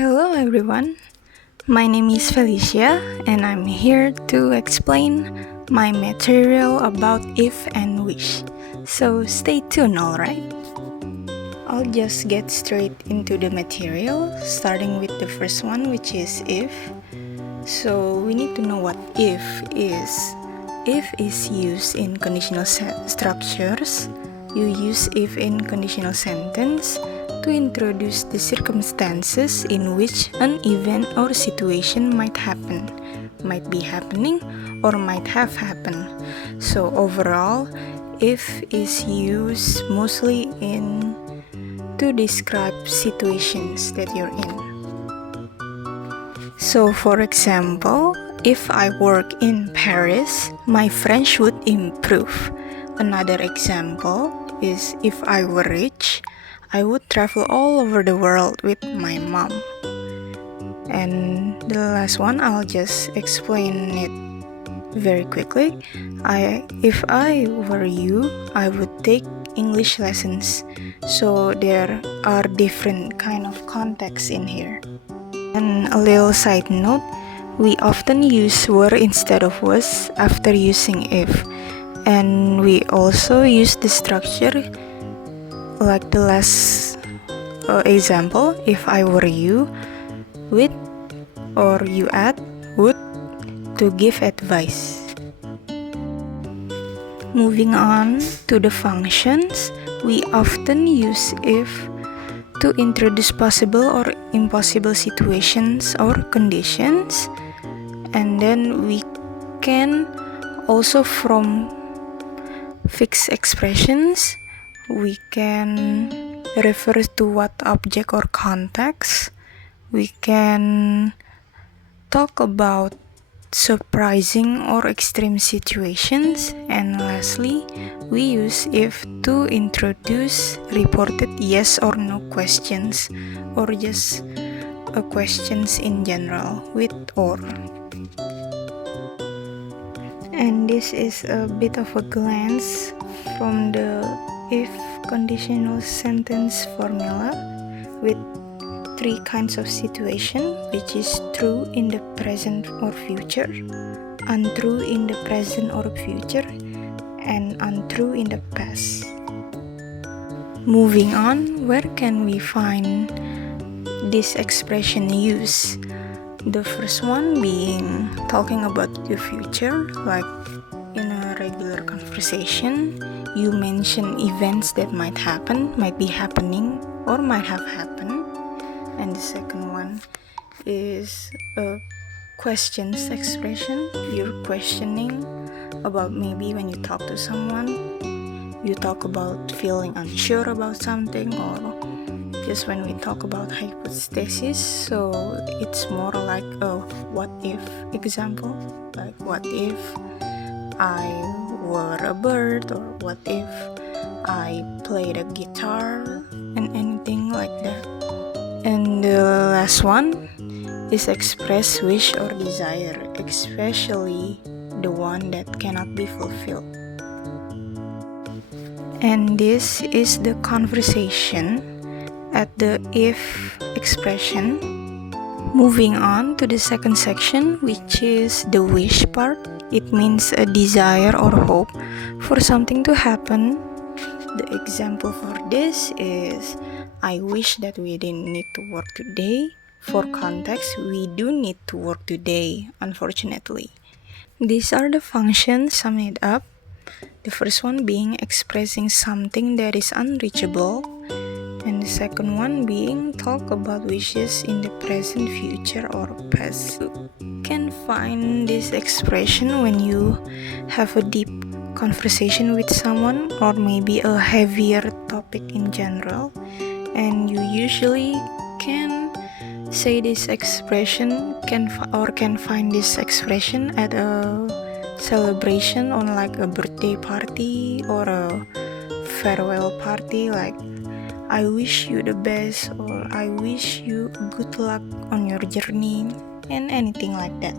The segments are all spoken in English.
Hello everyone, my name is Felicia and I'm here to explain my material about if and wish. So stay tuned, alright? I'll just get straight into the material, starting with the first one, which is if. So we need to know what if is. If is used in conditional structures. You use if in conditional sentence to introduce the circumstances in which an event or situation might happen, might be happening, or might have happened. So overall, if is used mostly to describe situations that you're in. So for example, if I work in Paris, my French would improve. Another example is if I were rich, I would travel all over the world with my mom. And the last one, I'll just explain it very quickly. If I were you, I would take English lessons. So there are different kind of contexts in here. And a little side note, we often use were instead of was after using if. And we also use the structure like the last example, if I were you, with or you add would to give advice. Moving on to the functions, we often use if to introduce possible or impossible situations or conditions, and then we can also from fixed expressions we can refer to what object or context. We can talk about surprising or extreme situations, and lastly we use if to introduce reported yes or no questions, or just questions in general with or. And this is a bit of a glance from the if conditional sentence formula with 3 kinds of situation, which is true in the present or future, untrue in the present or future, and untrue in the past. Moving on, where can we find this expression used? The first one being talking about the future, like in a regular conversation, you mention events that might happen, might be happening, or might have happened. And the second one is a questions expression. You're questioning about maybe when you talk to someone, you talk about feeling unsure about something, or just when we talk about hypothesis, so it's more like a what if example, like what if I were a bird, or what if I played a guitar, and anything like that. And the last one is express wish or desire, especially the one that cannot be fulfilled. And this is the conversation at the if expression. Moving on to the second section, which is the wish part. It means a desire or hope for something to happen. The example for this is I wish that we didn't need to work today. For context, we do need to work today, unfortunately. These are the functions, sum it up. The first one being expressing something that is unreachable, and the second one being talk about wishes in the present, future, or past. You can find this expression when you have a deep conversation with someone, or maybe a heavier topic in general, and you usually can say this expression can find this expression at a celebration, on like a birthday party or a farewell party, like I wish you the best, or I wish you good luck on your journey, and anything like that.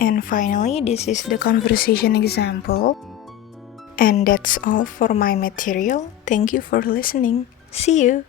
And finally, this is the conversation example. And that's all for my material. Thank you for listening. See you!